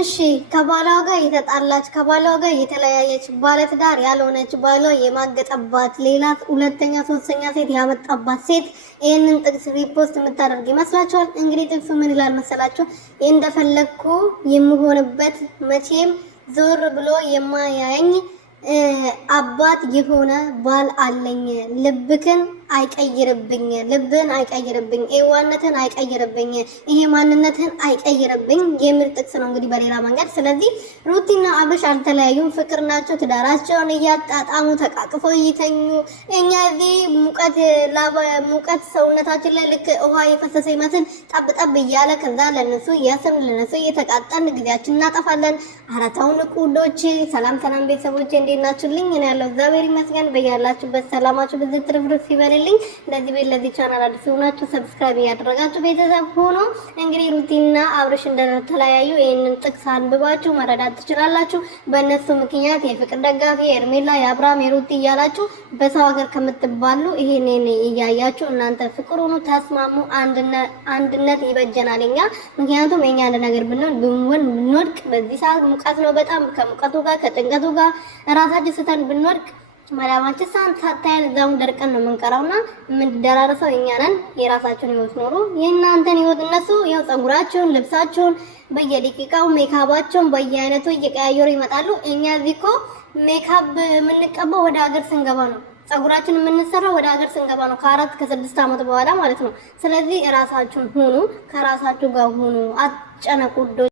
እሺ ከባሏ ጋር የተጣላች ከባሏ ጋር የተለያየች ባለትዳር ያልሆነች ባሏ የማገጠባት ሌላ ሁለተኛ ሶስተኛ ሴት ያመጣባት ሴት ይሄንን ጥቅስ ሪፖስት የምታደርግ ይመስላችኋል? እንግዲህ ጥቅሱ ምን ይላል መሰላችሁ? እንደፈለግኩ የምሆንበት መቼም ዞር ብሎ የማያየኝ አባት የሆነ ባል አለኝ። ልብክን አይቀይርብኝ፣ ልብን አይቀይርብኝ፣ ኤዋነትን አይቀይርብኝ፣ ይሄ ማንነትን አይቀይርብኝ የሚል ጥቅስ ነው እንግዲህ በሌላ መንገድ። ስለዚህ ሩቲና አብርሽ አልተለያዩም፣ ፍቅር ናቸው። ትዳራቸውን እያጣጣሙ ተቃቅፈው እየተኙ እኛ እዚህ ሙቀት ሰውነታችን ላይ ልክ ውሃ የፈሰሰ ይመስል ጠብ ጠብ እያለ ከዛ ለነሱ እያሰብን ለነሱ እየተቃጠን ጊዜያችን እናጠፋለን። አራታውን ቁዶች ሰላም ሰላም ቤተሰቦች እንዴት ናችሁልኝ? እኔ ያለው እግዚአብሔር ይመስገን። በያላችሁበት ሰላማችሁ ብዙ ትርፍርፍ ይበልልኝ። ለዚህ ቻናል አዲስ ሆናችሁ ሰብስክራይብ ያደረጋችሁ ቤተሰብ ሆኖ እንግዲህ ሩቲና አብርሽ እንደተለያዩ ይሄንን ጥቅስ አንብባችሁ መረዳት ትችላላችሁ። በእነሱ ምክንያት የፍቅር ደጋፊ ኤርሜላ የአብርሃም የሩቲ እያላችሁ በሰው ሀገር ከምትባሉ ይሄንን እያያችሁ እናንተ ፍቅር ሆኖ ተስማሙ። አንድነት ይበጀናል እኛ ምክንያቱም እኛ አንድ ነገር ብንወድቅ በዚህ ሰዓት ሙቀት ነው። በጣም ከሙቀቱ ጋር ከጭንቀቱ ጋር ራሳችን ስተን ብንወድቅ ማዳማችን ሳታያን እዛው ደርቀን ነው የምንቀራውና የምንደራረሰው እኛ ነን። የራሳቸውን ህይወት ኖሩ፣ የእናንተን ህይወት እነሱ ያው ጸጉራቸውን፣ ልብሳቸውን በየደቂቃው ሜካባቸውን በየአይነቱ እየቀያየሩ ይመጣሉ። እኛ እዚህ እኮ ሜካፕ የምንቀባው ወደ ሀገር ስንገባ ነው። ጸጉራችን የምንሰራው ወደ ሀገር ስንገባ ነው፣ ከ4 ከ6 ዓመት በኋላ ማለት ነው። ስለዚህ ራሳችሁን ሁኑ፣ ከራሳችሁ ጋር ሁኑ፣ አጨነቁ።